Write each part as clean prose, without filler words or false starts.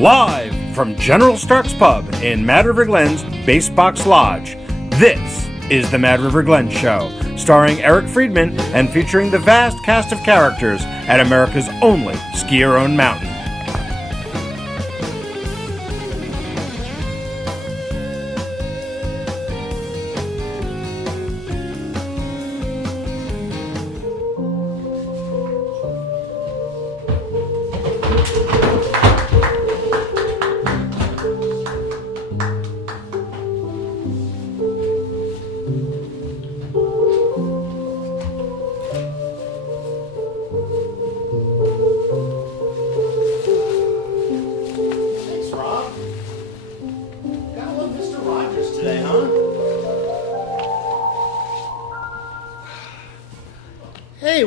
Live from General Stark's Pub in Mad River Glen's Basebox Lodge, this is the Mad River Glen Show, starring Eric Friedman and featuring the vast cast of characters at America's only ski-your-own mountain.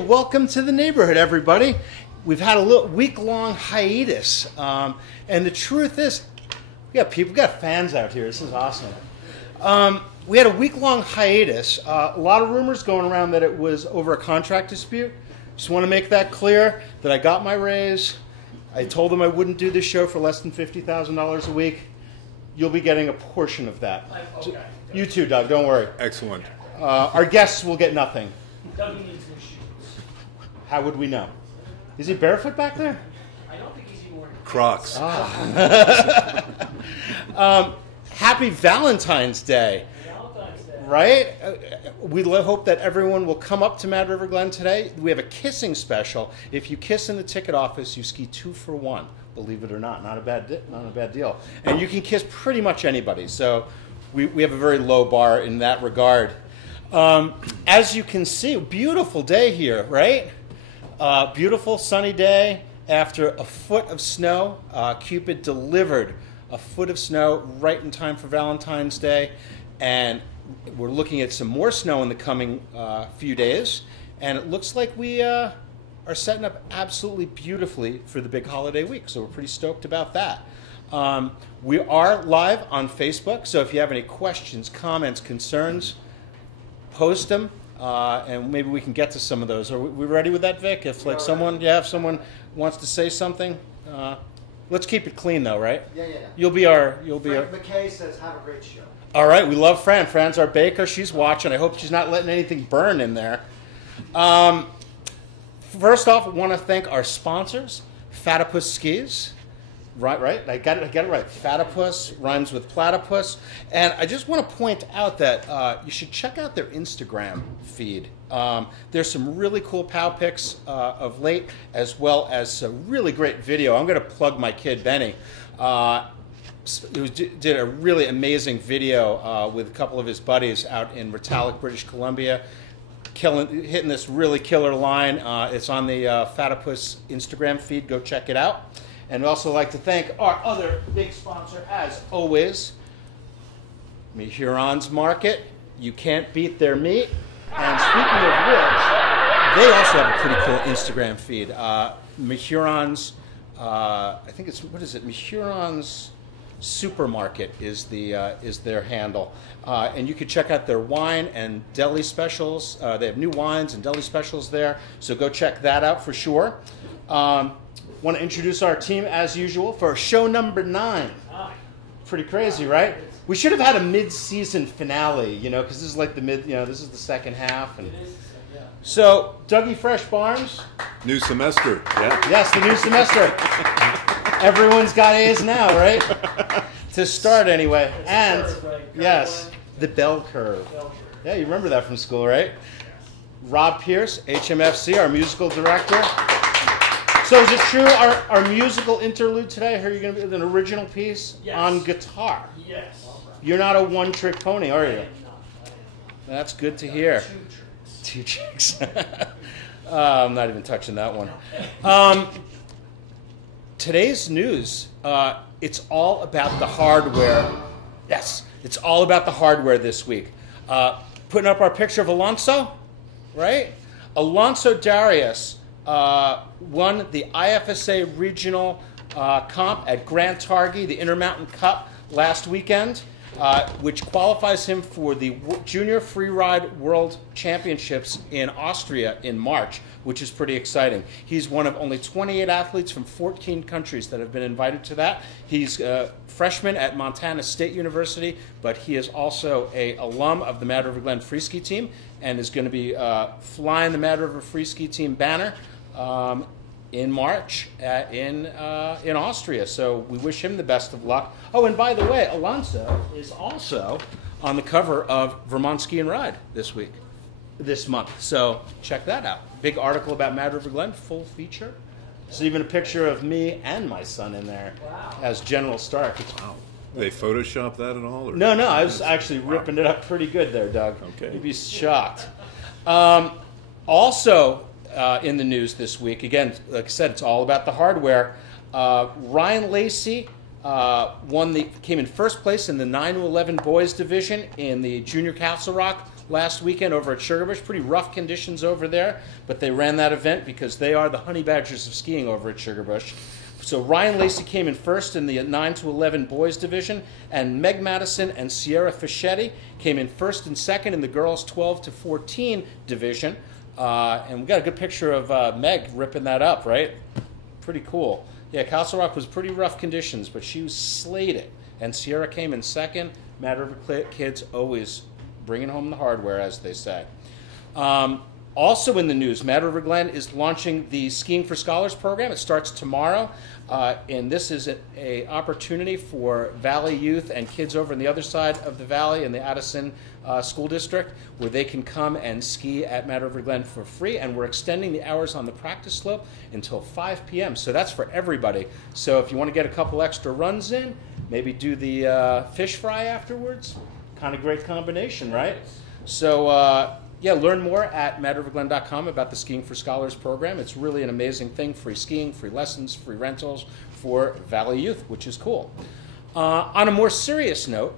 Welcome to the neighborhood, everybody. We've had a little week-long hiatus, and the truth is, we got fans out here. This is awesome. We had a week-long hiatus. A lot of rumors going around that it was over a contract dispute. Just want to make that clear that I got my raise. I told them I wouldn't do this show for less than $50,000 a week. You'll be getting a portion of that. Okay. You too, Doug. Don't worry. Excellent. Our guests will get nothing. Doug needs new shoes. How would we know? Is he barefoot back there? I don't think he's even wearing Crocs. Happy Valentine's Day. Valentine's Day. Right? We hope that everyone will come up to Mad River Glen today. We have a kissing special. If you kiss in the ticket office, you ski 2 for 1. Believe it or not, not a bad deal. And you can kiss pretty much anybody. So we have a very low bar in that regard. As you can see, beautiful day here, right? Beautiful sunny day after a foot of snow. Cupid delivered a foot of snow right in time for Valentine's Day, and we're looking at some more snow in the coming few days, and it looks like we are setting up absolutely beautifully for the big holiday week, so we're pretty stoked about that. We are live on Facebook, so if you have any questions, comments, concerns, post them. And maybe we can get to some of those. Are we ready with that, Vic? If like if someone wants to say something, let's keep it clean though, right? Yeah. You'll be our. McKay says, "Have a great show." All right, we love Fran. Fran's our baker. She's watching. I hope she's not letting anything burn in there. First off, I want to thank our sponsors, Fatipus Skis. Right. I got it right. Fatipus rhymes with platypus. And I just want to point out that you should check out their Instagram feed. There's some really cool POW pics of late, as well as a really great video. I'm going to plug my kid, Benny. Did a really amazing video with a couple of his buddies out in Retallick, British Columbia, hitting this really killer line. It's on the Fatipus Instagram feed. Go check it out. And we'd also like to thank our other big sponsor, as always, Mihurons Market. You can't beat their meat. And speaking of which, they also have a pretty cool Instagram feed. Mihurons, I think it's, Mihurons Supermarket is their handle. And you can check out their wine and deli specials. They have new wines and deli specials there. So go check that out for sure. Want to introduce our team as usual for show number 9. Pretty crazy, right? We should have had a mid-season finale, because this is like this is the second half. And so, Dougie Fresh Barnes. New semester, yeah. Yes, the new semester. Everyone's got A's now, right? To start anyway. And, yes, the bell curve. Yeah, you remember that from school, right? Rob Pierce, HMFC, our musical director. So is it true, our musical interlude today, I heard you're going to be with an original piece on guitar? Yes. You're not a one-trick pony, are you? I am not. That's good to hear. 2 tricks. I'm not even touching that one. Today's news, it's all about the hardware. Yes, it's all about the hardware this week. Putting up our picture of Alonso, right? Alonso Darius won the IFSA regional comp at Grand Targhee, the Intermountain Cup, last weekend. which qualifies him for the Junior Freeride World Championships in Austria in March, which is pretty exciting. He's one of only 28 athletes from 14 countries that have been invited to that. He's a freshman at Montana State University, but he is also an alum of the Mad River Glen free ski team and is going to be flying the Mad River free ski team banner in March in Austria. So we wish him the best of luck. Oh, and by the way, Alonso is also on the cover of Vermont Ski and Ride this month. So check that out. Big article about Mad River Glen, full feature. There's even a picture of me and my son in there as General Stark. Wow. They Photoshop that at all? Or? No, I was actually ripping it up pretty good there, Doug. Okay. You'd be shocked. Also in the news this week, again, like I said, it's all about the hardware. Ryan Lacey came in first place in the 9 to 11 boys division in the Junior Castle Rock last weekend over at Sugarbush. Pretty rough conditions over there, but they ran that event because they are the honey badgers of skiing over at Sugarbush. So Ryan Lacey came in first in the 9 to 11 boys division, and Meg Madison and Sierra Fischetti came in first and second in the girls 12 to 14 division. And we got a good picture of Meg ripping that up, right? Pretty cool. Yeah, Castle Rock was pretty rough conditions, but she slayed it. And Sierra came in second. Mad River kids always bringing home the hardware, as they say. Also in the news, Mad River Glen is launching the Skiing for Scholars program. It starts tomorrow, and this is an opportunity for Valley youth and kids over on the other side of the valley in the Addison School District, where they can come and ski at Mad River Glen for free, and we're extending the hours on the practice slope until 5 p.m., so that's for everybody. So if you want to get a couple extra runs in, maybe do the fish fry afterwards, kind of great combination, right? So, yeah, learn more at madriverglen.com about the Skiing for Scholars program. It's really an amazing thing. Free skiing, free lessons, free rentals for Valley youth, which is cool. On a more serious note,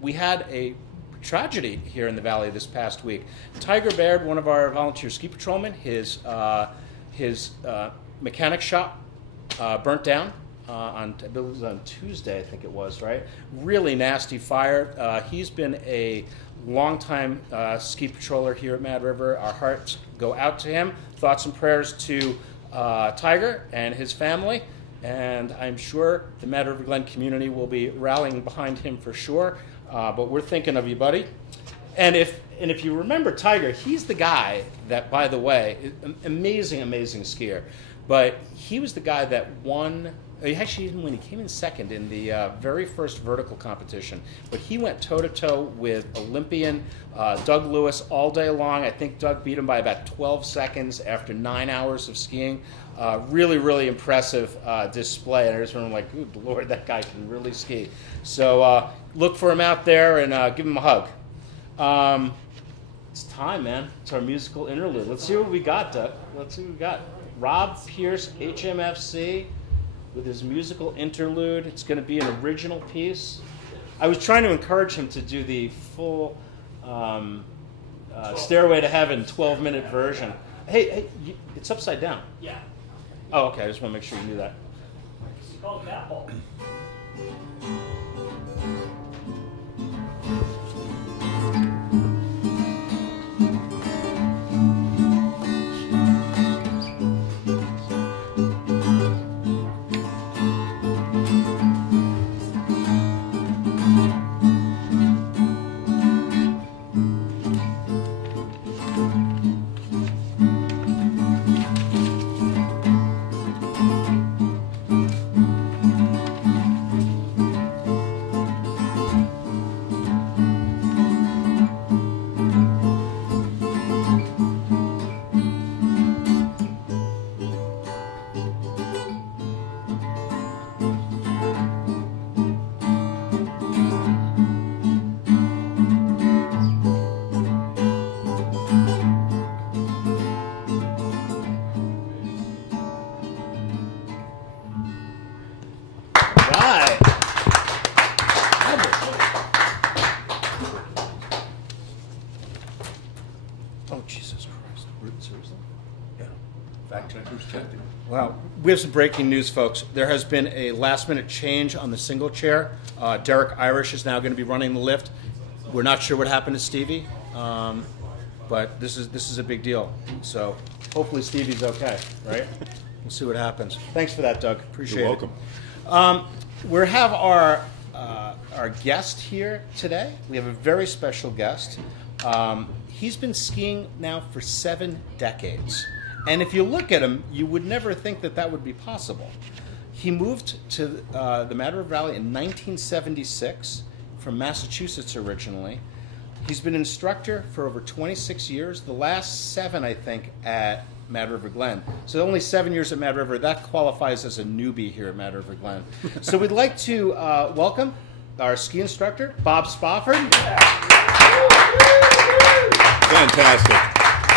we had a tragedy here in the Valley this past week. Tiger Baird, one of our volunteer ski patrolmen, his mechanic shop burnt down. I believe it was on Tuesday, I think it was, right? Really nasty fire. He's been a longtime ski patroller here at Mad River. Our hearts go out to him. Thoughts and prayers to Tiger and his family. And I'm sure the Mad River Glen community will be rallying behind him for sure. But we're thinking of you, buddy. And if you remember Tiger, he's the guy that, by the way, amazing skier. But he was the guy that won. Actually, even when he came in second in the very first vertical competition, but he went toe-to-toe with Olympian Doug Lewis all day long. I think Doug beat him by about 12 seconds after 9 hours of skiing. Really impressive display. And I just remember, like, good Lord, that guy can really ski. So look for him out there and give him a hug. It's time, man. It's our musical interlude. Let's see what we got, Doug. Let's see what we got. Rob Pierce, HMFC. With his musical interlude. It's going to be an original piece. I was trying to encourage him to do the full Stairway to Heaven 12-minute version. Hey, it's upside down. Yeah. Oh, okay. I just want to make sure you knew that. It's called Bat Ball. Fact checkers checking. Wow. We have some breaking news, folks. There has been a last-minute change on the single chair. Derek Irish is now going to be running the lift. We're not sure what happened to Stevie, but this is a big deal. So hopefully Stevie's okay, right? We'll see what happens. Thanks for that, Doug. Appreciate You're it. welcome. We have our guest here today. We have a very special guest. He's been skiing now for 7 decades. And if you look at him, you would never think that that would be possible. He moved to the Mad River Valley in 1976 from Massachusetts originally. He's been an instructor for over 26 years, the last 7, I think, at Mad River Glen. So only 7 years at Mad River. That qualifies as a newbie here at Mad River Glen. So we'd like to welcome our ski instructor, Bob Spofford. Fantastic.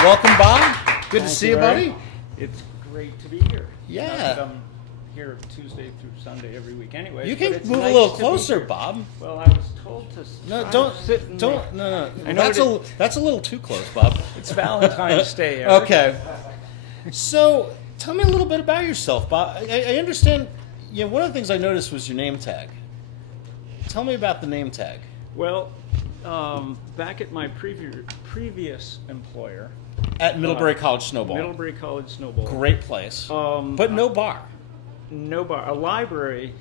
Welcome, Bob. Good to Thank see you, buddy. Ray. It's great to be here. Yeah. Not that I'm here Tuesday through Sunday every week anyway. You but can it's move nice a little to be closer, here. Bob. Well, I was told to No, try don't, to sit and don't, no. I know That's a little too close, Bob. It's Valentine's Day, Eric. Okay. So, tell me a little bit about yourself, Bob. I understand. One of the things I noticed was your name tag. Tell me about the name tag. Well, back at my previous employer, At Middlebury College Snowball. Middlebury College Snowball. Great place. Um, But no bar. No bar. A library.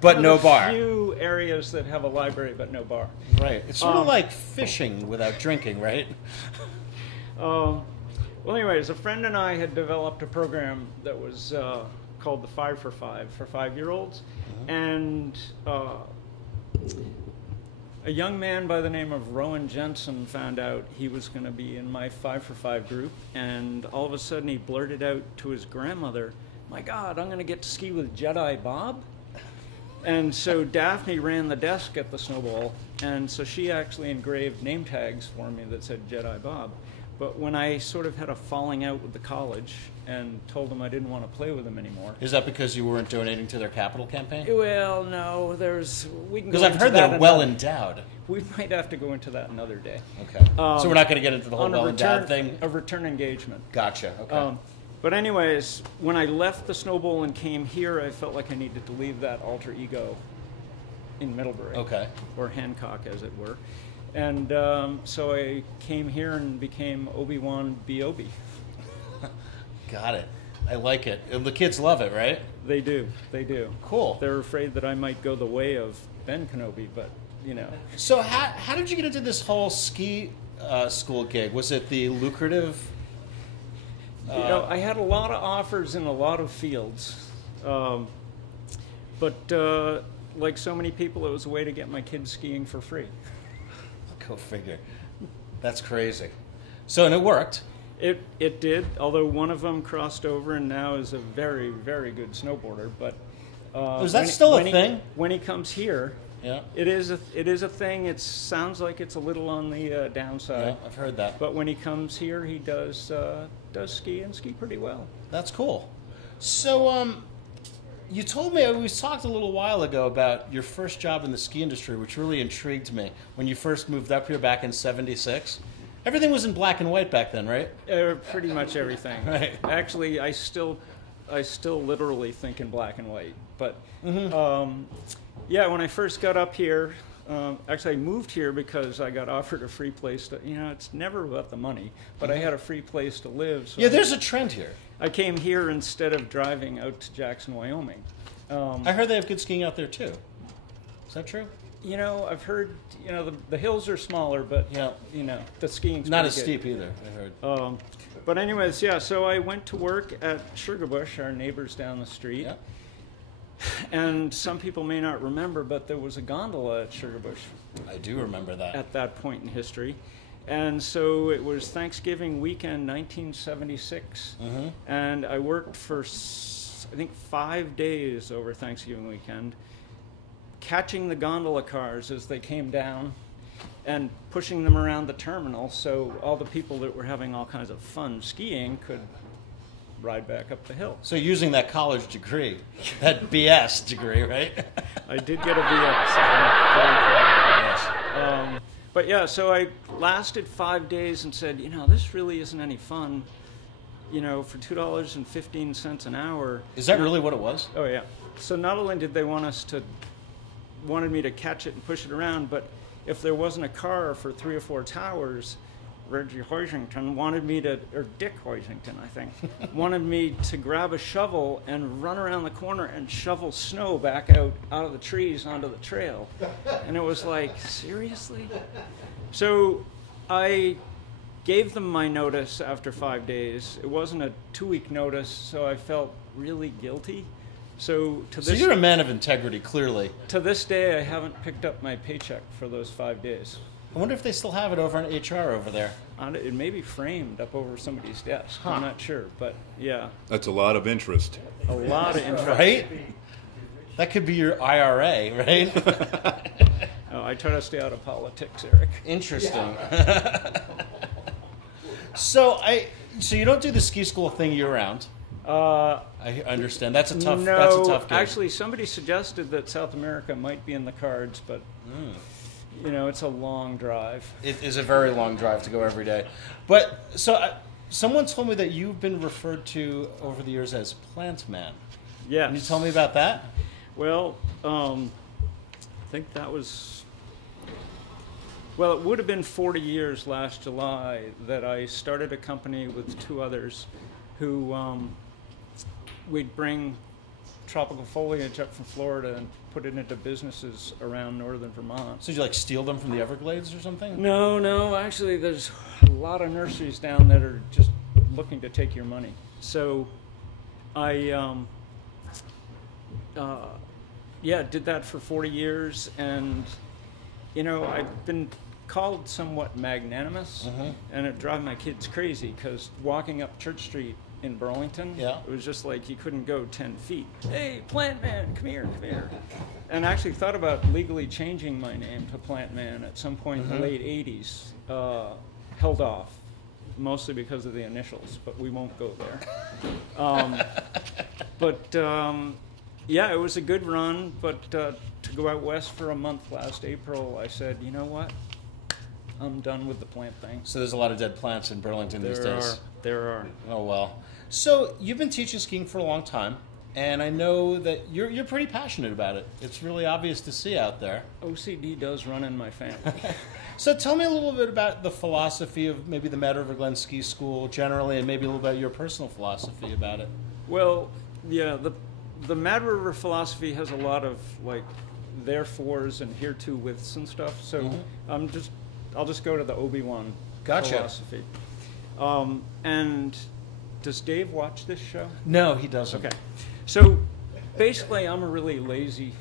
But One no of the bar. few areas that have a library but no bar. Right. It's sort of like fishing without drinking, right? Well, anyways, a friend and I had developed a program that was called the 5 for 5 for 5-year-olds, and a young man by the name of Rowan Jensen found out he was going to be in my 5 for 5 group, and all of a sudden he blurted out to his grandmother, "My God, I'm going to get to ski with Jedi Bob." And so Daphne ran the desk at the Snowball, and so she actually engraved name tags for me that said Jedi Bob. But when I sort of had a falling out with the college and told them I didn't want to play with them anymore. Is that because you weren't donating to their capital campaign? Well, no, we can go Because I've into heard that they're well another- endowed. We might have to go into that another day. Okay. So we're not going to get into the whole On a well endowed thing? a return engagement. Gotcha. Okay. But anyways, when I left the Snowball and came here, I felt like I needed to leave that alter ego in Middlebury. Okay. Or Hancock, as it were. And so I came here and became Obi-Wan B.O.B. Got it. I like it. And the kids love it, right? They do. They do. Cool. They're afraid that I might go the way of Ben Kenobi, but, you know. So how did you get into this whole ski school gig? Was it the lucrative? You know, I had a lot of offers in a lot of fields. But like so many people, it was a way to get my kids skiing for free. Go figure. That's crazy. So, and it worked. It did, although one of them crossed over and now is a very, very good snowboarder. But Is that still a when thing? When he comes here, Yeah. it is a thing. It sounds like it's a little on the downside. Yeah, I've heard that. But when he comes here, he does ski and ski pretty well. That's cool. So, you told me, we talked a little while ago about your first job in the ski industry, which really intrigued me. When you first moved up here back in '76, everything was in black and white back then, right? Pretty much everything. Right. Actually, I still literally think in black and white. But yeah, when I first got up here, actually I moved here because I got offered a free place to. It's never about the money, but I had a free place to live. So Yeah, there's a trend here. I came here instead of driving out to Jackson, Wyoming. I heard they have good skiing out there too. Is that true? I've heard. The hills are smaller, but Yeah. the skiing's Not pretty as good. steep either, I heard. But anyways, yeah. So I went to work at Sugarbush, our neighbors down the street. Yeah. And some people may not remember, but there was a gondola at Sugarbush I do remember that. at that point in history. And so it was Thanksgiving weekend, 1976. And I worked for, I think, 5 days over Thanksgiving weekend, catching the gondola cars as they came down and pushing them around the terminal so all the people that were having all kinds of fun skiing could ride back up the hill. So using that college degree, that BS degree, right? I did get a BS. I'm very proud of it. But yeah, so I lasted 5 days and said, this really isn't any fun. you know, for $2.15 an hour. Is that really what it was? Oh yeah. So not only did they wanted me to catch it and push it around, but if there wasn't a car for 3 or 4 towers, Reggie Hoisington wanted me to, or Dick Hoisington, I think, wanted me to grab a shovel and run around the corner and shovel snow back out of the trees onto the trail. And it was like, seriously? So I gave them my notice after 5 days. It wasn't a 2-week notice, so I felt really guilty. So you're a man of integrity, clearly. To this day, I haven't picked up my paycheck for those 5 days. I wonder if they still have it over in HR over there. It may be framed up over somebody's desk. Huh. I'm not sure, but yeah. That's a lot of interest. A lot of interest. Right? That could be your IRA, right? Oh, I try to stay out of politics, Eric. Interesting. So you don't do the ski school thing year round. I understand. That's a tough. No, that's a tough gig. actually, somebody suggested that South America might be in the cards, but you know, it's a long drive. It is a very long drive to go every day. But someone told me that you've been referred to over the years as Plant Man. Yeah. Can you tell me about that? Well, I think that was. Well, it would have been 40 years last July that I started a company with 2 others who we'd bring tropical foliage up from Florida and put it into businesses around northern Vermont. So did you like steal them from the Everglades or something? No. Actually, there's a lot of nurseries down that are just looking to take your money. So I, did that for 40 years. And, you know, I've been called somewhat magnanimous, and it drove my kids crazy because walking up Church Street in Burlington, it was just like you couldn't go 10 feet. Hey, Plant Man, come here. And I actually thought about legally changing my name to Plant Man at some point in the late 80s. Held off, mostly because of the initials, but we won't go there. Yeah, it was a good run, but to go out west for a month last April, I said, you know what? I'm done with the plant thing. So there's a lot of dead plants in Burlington these days. There are. Oh, well. So you've been teaching skiing for a long time, and I know that you're pretty passionate about it. It's really obvious to see out there. OCD does run in my family. So tell me a little bit about the philosophy of maybe the Mad River Glen Ski School generally, and maybe a little bit about your personal philosophy about it. Well, yeah, the Mad River philosophy has a lot of like therefores and heretowiths and stuff. So I'll just go to the Obi-Wan philosophy. And does Dave watch this show? No, he doesn't. Okay. So basically, I'm a really lazy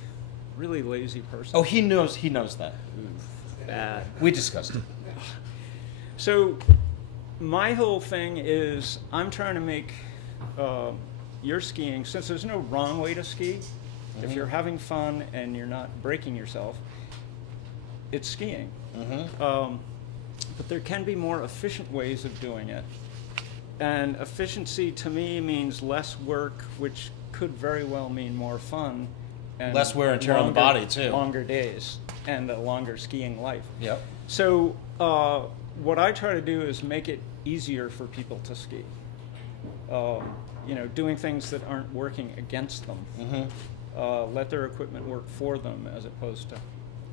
person. Oh, he knows that. Bad. We discussed it. So my whole thing is I'm trying to make your skiing, since there's no wrong way to ski, if you're having fun and you're not breaking yourself, it's skiing. But there can be more efficient ways of doing it. And efficiency to me means less work, which could very well mean more fun. And less wear and tear on the body, too. Longer days and a longer skiing life. Yep. So what I try to do is make it easier for people to ski. You know, doing things that aren't working against them. Let their equipment work for them as opposed to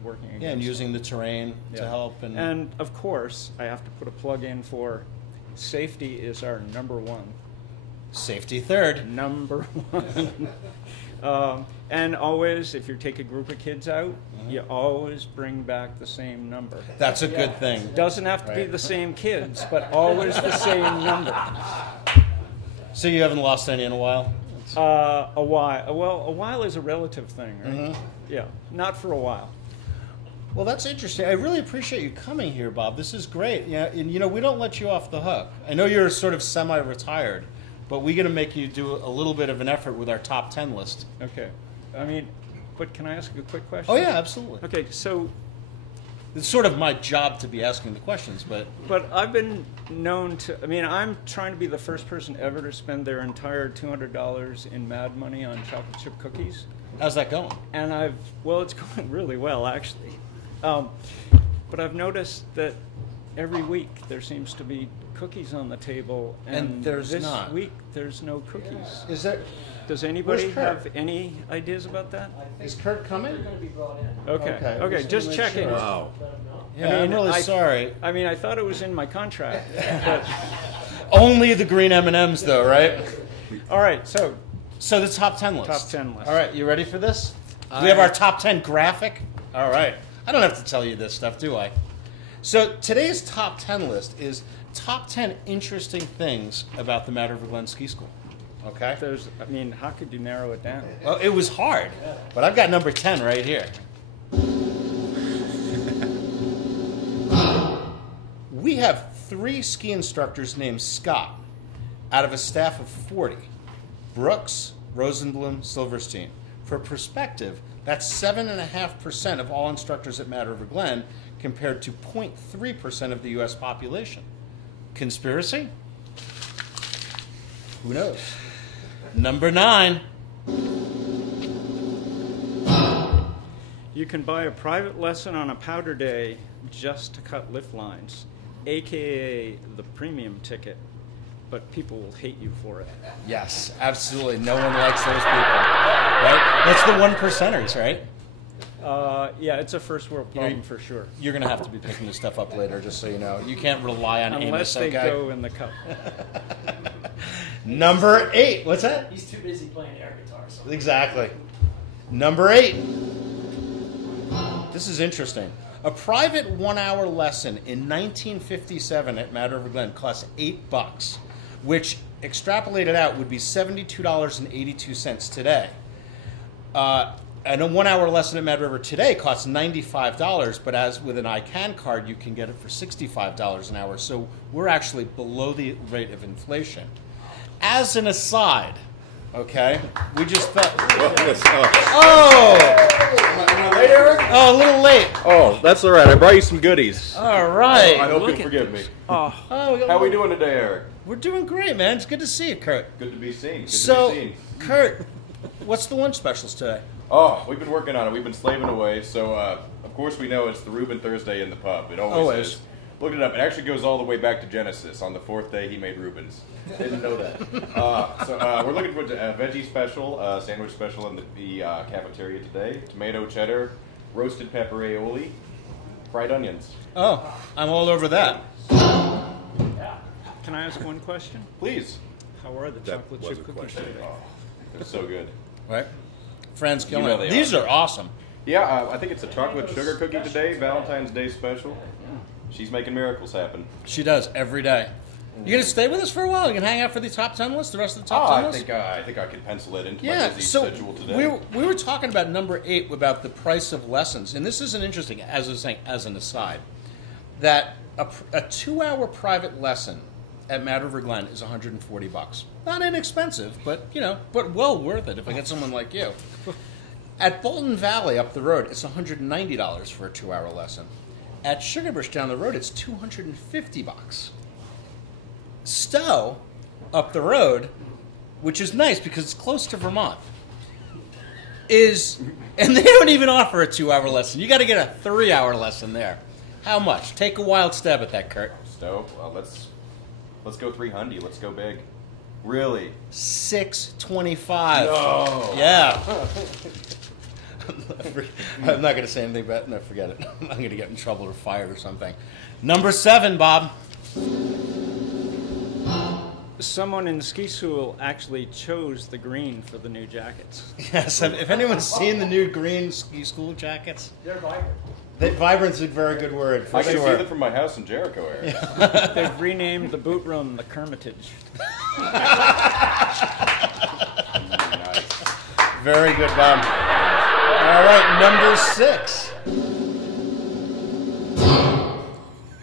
working against them. Yeah, and using the terrain to help. And of course, I have to put a plug in for safety is our number one. Safety third. Number one. And always, if you take a group of kids out, you always bring back the same number. That's a good thing. Doesn't have to be the same kids, but always the same number. So you haven't lost any in a while? A while. Well, a while is a relative thing, right? Yeah, not for a while. Well, that's interesting. I really appreciate you coming here, Bob. This is great. Yeah, and you know, we don't let you off the hook. I know you're sort of semi-retired, but we're going to make you do a little bit of an effort with our top 10 list. Okay. I mean, but can I ask a quick question? Oh, yeah, absolutely. Okay, so... It's sort of my job to be asking the questions, but... But I've been known to... I mean, I'm trying to be the first person ever to spend their entire $200 in Mad Money on chocolate chip cookies. How's that going? And well, it's going really well, actually. But I've noticed that every week there seems to be cookies on the table, And there's this not. week there's no cookies. Is there? Does anybody Where's Kurt? have any ideas about that? Is Kurt coming? They're going to be brought in. Okay, Okay, just just to make checking. sure. Wow. Let them know. Yeah, I'm really sorry. I mean, I thought it was in my contract. But, Only the green M&Ms, though, right? all right, so So the top 10 list. Top 10 list. All right, you ready for this? We have our top 10 graphic. All right. I don't have to tell you this stuff, do I? So today's top 10 list is top 10 interesting things about the Mad River Glen Ski School. Okay? I mean, how could you narrow it down? Well, it was hard, but I've got number 10 right here. We have 3 ski instructors named Scott out of a staff of 40. Brooks, Rosenblum, Silverstein. For perspective, that's 7.5% of all instructors at Mad River Glen compared to 0.3% of the U.S. population. Conspiracy? Who knows? Number 9. You can buy a private lesson on a powder day just to cut lift lines, aka the premium ticket, but people will hate you for it. Yes, absolutely. No one likes those people. Right? That's the 1%ers, right? Yeah, it's a first world problem for sure. You're going to have to be picking this stuff up later, just so you know. You can't rely on Unless Amos, they okay? go in the cup. Number 8. What's that? He's too busy playing air guitar. So. Exactly. Number 8. This is interesting. A private 1-hour lesson in 1957 at Mad River Glen cost $8, which extrapolated out would be $72.82 today. And a 1-hour lesson at Mad River today costs $95, but as with an ICANN card, you can get it for $65 an hour. So we're actually below the rate of inflation. As an aside, okay, we just thought. Oh! Am I late, Eric? Oh, a little late. Oh, that's all right. I brought you some goodies. All right. I hope Look you'll at forgive me. Oh, How we doing today, Eric? We're doing great, man. It's good to see you, Kurt. Good to be seen. Good to So, be seen. Kurt, what's the lunch specials today? Oh, we've been working on it. We've been slaving away. So, of course, we know it's the Reuben Thursday in the pub. It always is. Looked it up. It actually goes all the way back to Genesis. On the 4th day, he made Reubens. Didn't know that. We're looking for a veggie special, sandwich special in the cafeteria today. Tomato cheddar, roasted pepper aioli, fried onions. Oh, I'm all over that. Can I ask one question? Please. How are the That chocolate was a chip cookies question. today? Oh, they're so good. Right? Friends killing know it. they These are awesome. Yeah, I think it's a chocolate sugar cookie today, Valentine's Day special. She's making miracles happen. She does every day. You gonna stay with us for a while? You can hang out for the top 10 list, the rest of the top 10 list? I think I could pencil it into my Yeah, busy so schedule today. we were talking about number 8 about the price of lessons, and this is an interesting, as I was saying, as an aside, that a 2-hour private lesson at Mad River Glen is $140. Not inexpensive, but but well worth it if I get someone like you. At Bolton Valley up the road, it's $190 for a 2-hour lesson. At Sugarbush down the road, it's $250. Stowe up the road, which is nice because it's close to Vermont, and they don't even offer a 2-hour lesson. You got to get a 3-hour lesson there. How much? Take a wild stab at that, Kurt. Stowe, let's go 300. Let's go big. Really? $625. No. Yeah. I'm not going to say anything about it. No, forget it. I'm going to get in trouble or fired or something. Number 7, Bob. Someone in the ski school actually chose the green for the new jackets. Yes, if anyone's seen the new green ski school jackets, They're vibrant. vibrant's a very good word for I can see sure. them from my house in Jericho area. They've renamed the boot room the Kermitage. Nice. Very good, Bob. All right, number 6.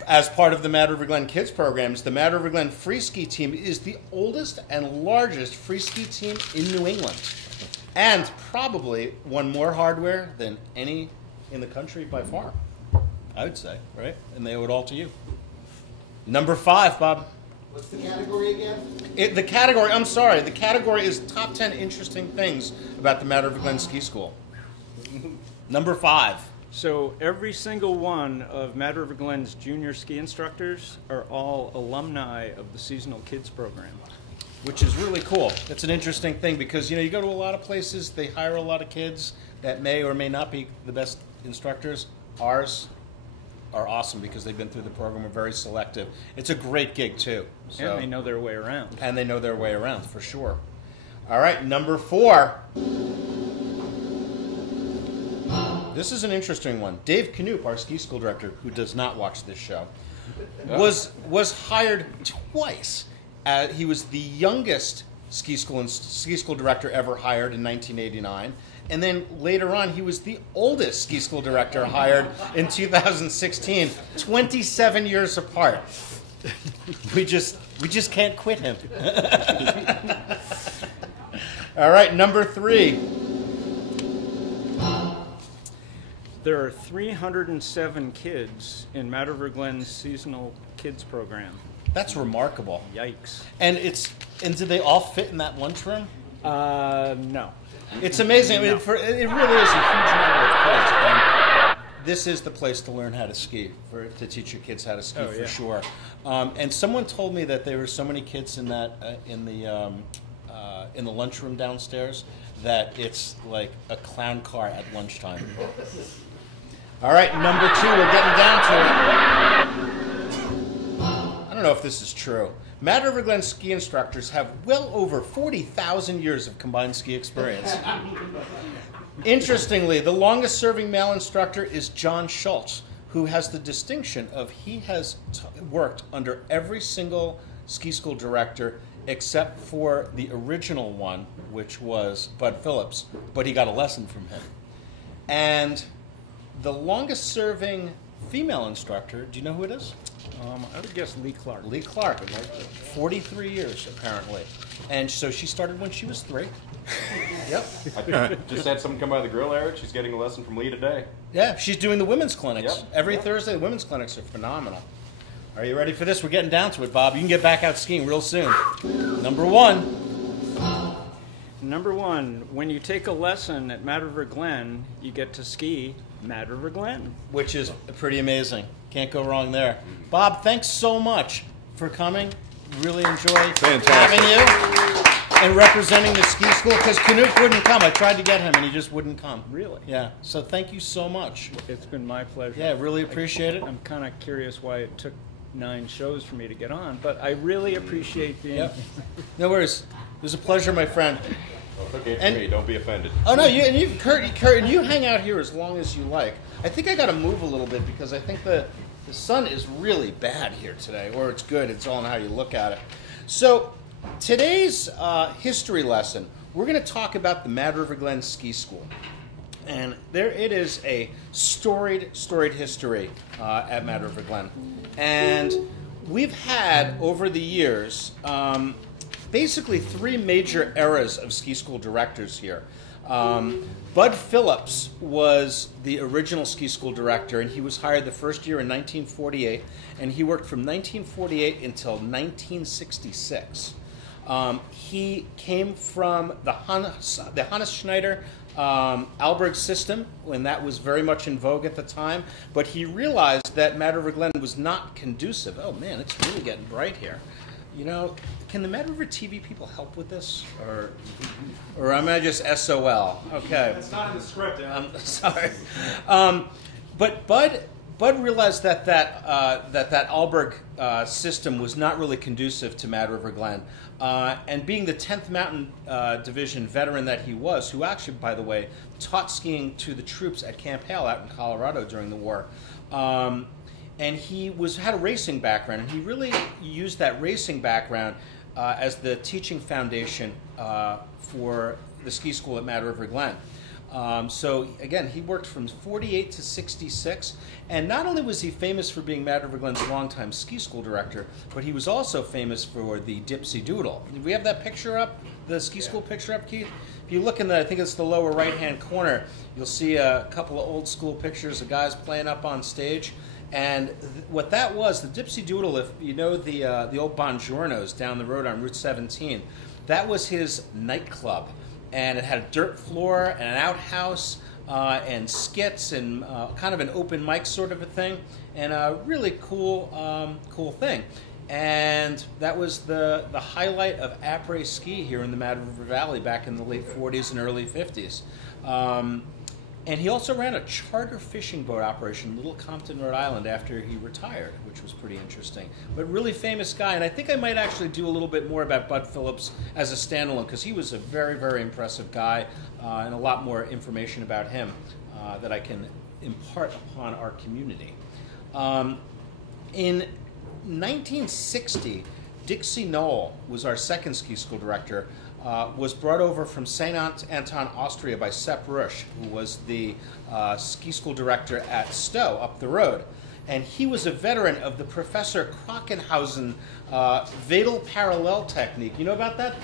As part of the Mad River Glen Kids programs, the Mad River Glen Free Ski Team is the oldest and largest free ski team in New England, and probably won more hardware than any in the country by far, I would say, right? And they owe it all to you. Number 5, Bob. What's the category again? The category is top 10 interesting things about the Mad River Glen Ski School. Number 5. So every single one of Mad River Glen's junior ski instructors are all alumni of the seasonal kids program. Which is really cool. It's an interesting thing because, you go to a lot of places, they hire a lot of kids that may or may not be the best instructors. Ours are awesome because they've been through the program. We're very selective. It's a great gig, too. So, And they know their way around. And they know their way around, for sure. All right, number 4. This is an interesting one. Dave Knoop, our ski school director, who does not watch this show, was hired twice. He was the youngest ski school director ever hired in 1989. And then later on, he was the oldest ski school director hired in 2016, 27 years apart. We just can't quit him. All right, number 3. There are 307 kids in Mad River Glen's seasonal kids program. That's remarkable. Yikes. And do they all fit in that lunchroom? No. It's amazing. I mean, it really is a huge number of kids. And this is the place to learn how to ski, to teach your kids how to ski for sure. And someone told me that there were so many kids in that in the lunchroom downstairs that it's like a clown car at lunchtime. All right, number 2. We're getting down to it. I don't know if this is true. Mad River Glen ski instructors have well over 40,000 years of combined ski experience. Interestingly, the longest serving male instructor is John Schultz, who has the distinction of he has worked under every single ski school director except for the original one, which was Bud Phillips, but he got a lesson from him. And the longest serving female instructor, do you know who it is? I would guess Lee Clark. Lee Clark, 43 years apparently. And so she started when she was 3. Yep. I just had someone come by the grill, Eric. She's getting a lesson from Lee today. Yeah, she's doing the women's clinics. Yep. Every Thursday, the women's clinics are phenomenal. Are you ready for this? We're getting down to it, Bob. You can get back out skiing real soon. Number 1. Number 1, when you take a lesson at Mad River Glen, you get to ski Mad River Glen. Which is pretty amazing. Can't go wrong there. Bob, thanks so much for coming. Really enjoyed having you and representing the ski school because Knoop wouldn't come. I tried to get him and he just wouldn't come. Really? Yeah. So thank you so much. It's been my pleasure. Yeah, really appreciate it. I'm kind of curious why it took 9 shows for me to get on, but I really appreciate being here. No worries. It was a pleasure, my friend. Well, it's okay for me. Don't be offended. Oh no, Kurt, you hang out here as long as you like. I think I got to move a little bit because I think the sun is really bad here today, or it's good. It's all in how you look at it. So today's history lesson, we're going to talk about the Mad River Glen Ski School, and there it is a storied history at Mad River Glen, and we've had over the years. Basically 3 major eras of ski school directors here. Bud Phillips was the original ski school director, and he was hired the first year in 1948, and he worked from 1948 until 1966. He came from the Hannes Schneider Alberg system when that was very much in vogue at the time, but he realized that Mad River Glen was not conducive. Oh man, it's really getting bright here. Can the Mad River TV people help with this, or am I just SOL? Okay. It's not in the script. I'm sorry. But Bud realized that Alberg system was not really conducive to Mad River Glen, and being the 10th Mountain Division veteran that he was, who actually, by the way, taught skiing to the troops at Camp Hale out in Colorado during the war. And he had a racing background, and he really used that racing background as the teaching foundation for the ski school at Mad River Glen. So again, he worked from 48 to 66, and not only was he famous for being Mad River Glen's longtime ski school director, but he was also famous for the Dipsy Doodle. Do we have that picture up, the ski school picture up, Keith? If you look in the, I think it's the lower right-hand corner, you'll see a couple of old school pictures of guys playing up on stage. And what that was, the Dipsy Doodle, if you know the old Bongiornos down the road on Route 17, that was his nightclub. And it had a dirt floor and an outhouse. and skits and kind of an open mic sort of a thing, and a really cool thing. And that was the highlight of après ski here in the Mad River Valley back in the late 40s and early 50s. And he also ran a charter fishing boat operation in Little Compton, Rhode Island after he retired, which was pretty interesting. But really famous guy, and I think I might actually do a little bit more about Bud Phillips as a standalone, because he was a very, very impressive guy, and a lot more information about him that I can impart upon our community. In 1960, Dixie Knoll was our second ski school director, was brought over from St. Anton, Austria by Sepp Rusch, who was the ski school director at Stowe up the road. And he was a veteran of the Professor Krockenhausen Vadal parallel technique. You know about that?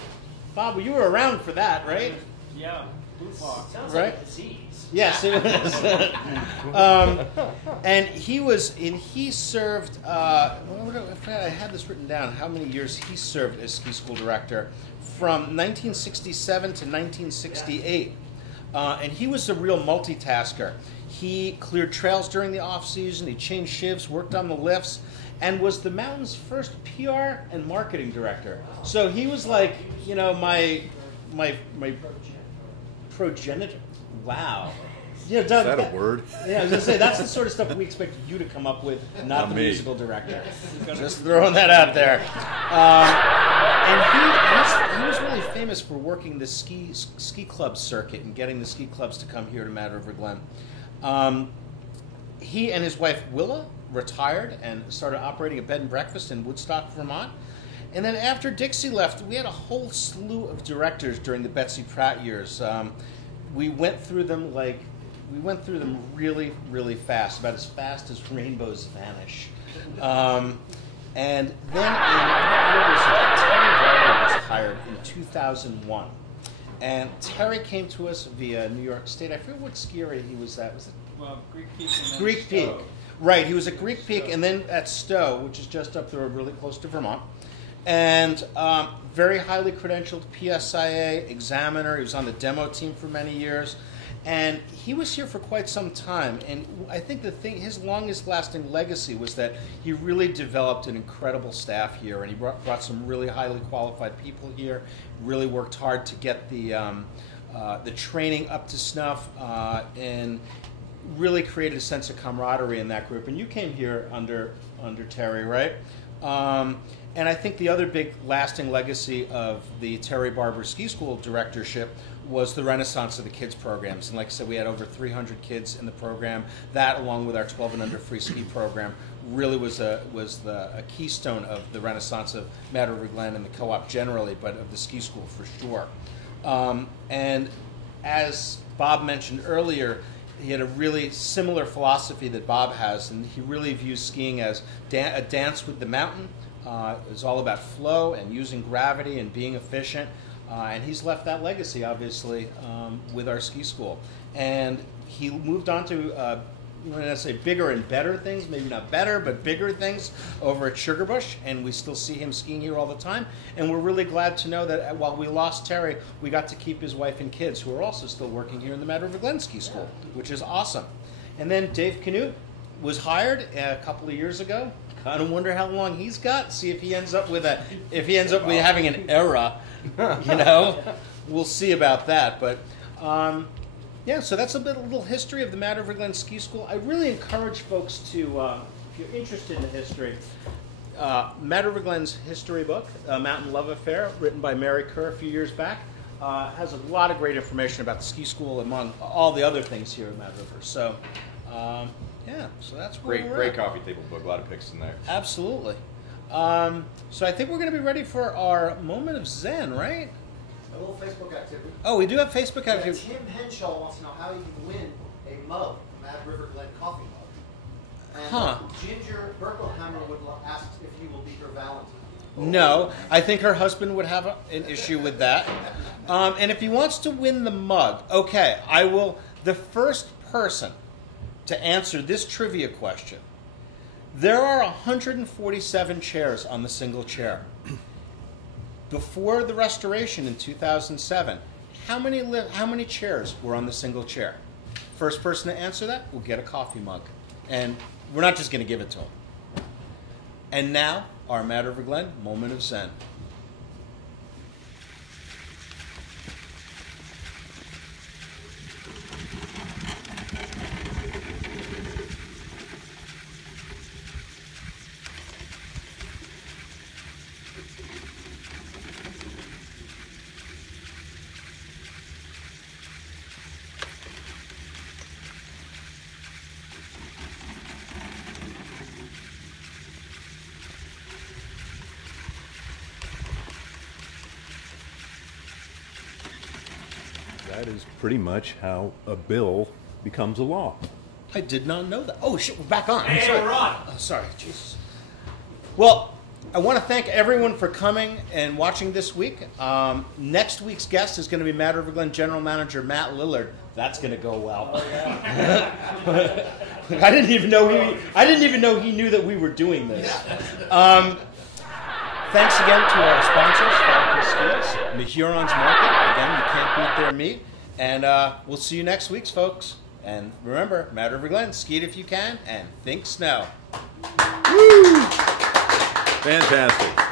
Bob, you were around for that, right? Yeah, blue fox. Sounds right? like a disease. Yes, it was. And he served, I had this written down, how many years he served as ski school director, from 1967 to 1968. And he was a real multitasker. He cleared trails during the off-season, he changed shifts, worked on the lifts, and was the mountain's first PR and marketing director. So he was like, you know, my progenitor. Wow. You know, Doug, Is that a word? Yeah, I was going to say, that's the sort of stuff we expect you to come up with, not the me. musical director. Just throwing that out there. And he was really famous for working the ski club circuit and getting the ski clubs to come here to Mad River Glen. He and his wife Willa retired and started operating a bed and breakfast in Woodstock, Vermont. And then after Dixie left, we had a whole slew of directors during the Betsy Pratt years. We went through them really, really fast, about as fast as rainbows vanish. And then Terry Barber was hired in 2001. And Terry came to us via New York State. I forget what ski area he was at. Was it Well, Greek Peak and then Greek Peak? Stowe. Right, he was at Greek Peak and then at Stowe, which is just up the road, really close to Vermont. And very highly credentialed PSIA examiner. He was on the demo team for many years. And he was here for quite some time. And I think his longest lasting legacy was that he really developed an incredible staff here. And he brought some really highly qualified people here, really worked hard to get the training up to snuff, and really created a sense of camaraderie in that group. And you came here under Terry, right? And I think the other big lasting legacy of the Terry Barber Ski School directorship was the renaissance of the kids programs. And like I said, we had over 300 kids in the program. That, along with our 12 and under free ski program, really was a keystone of the renaissance of Mad River Glen and the co-op generally, but of the ski school for sure. And as Bob mentioned earlier, he had a really similar philosophy that Bob has, and he really views skiing as a dance with the mountain. It's all about flow and using gravity and being efficient. And he's left that legacy, obviously, with our ski school. And he moved on to, I'm going to say bigger and better things, maybe not better, but bigger things over at Sugarbush. And we still see him skiing here all the time. And we're really glad to know that while we lost Terry, we got to keep his wife and kids, who are also still working here in the Mad River Glen Ski School, which is awesome. And then Dave Canute was hired a couple of years ago. Kind of wonder how long he's got. See if he ends up with having an era. You know, we'll see about that. But yeah, so that's a little history of the Mad River Glen Ski School. I really encourage folks to, if you're interested in the history, Mad River Glen's history book, Mountain Love Affair, written by Mary Kerr a few years back, has a lot of great information about the ski school among all the other things here in Mad River. So. Yeah, so that's where we're Great at. coffee table book. A lot of pics in there. Absolutely. So I think we're going to be ready for our moment of Zen, right? A little Facebook activity. Oh, we do have Facebook activity. Tim Henshaw wants to know how you can win a mug, Mad River Glen coffee mug. And Ginger Berkelhammer would ask if you will be her Valentine. No, I think her husband would have an issue with that. And if he wants to win the mug, okay, I will. The first person to answer this trivia question. There are 147 chairs on the single chair. Before the restoration in 2007, how many chairs were on the single chair? First person to answer that will get a coffee mug. And we're not just going to give it to them. And now, our Mad River Glen moment of Zen. That is pretty much how a bill becomes a law. I did not know that. Oh, shit, we're back on. Hey, Sorry. we're on. Oh, sorry, Jesus. Well, I want to thank everyone for coming and watching this week. Next week's guest is going to be Mad River Glen General Manager Matt Lillard. That's going to go well. Oh, yeah. I didn't even know he knew that we were doing this. Thanks again to our sponsors, Falcon Steaks, the Huron's Market. Again, you can't beat their meat. And we'll see you next week, folks. And remember, Mad River Glen, ski it if you can, and think snow. Woo! Fantastic.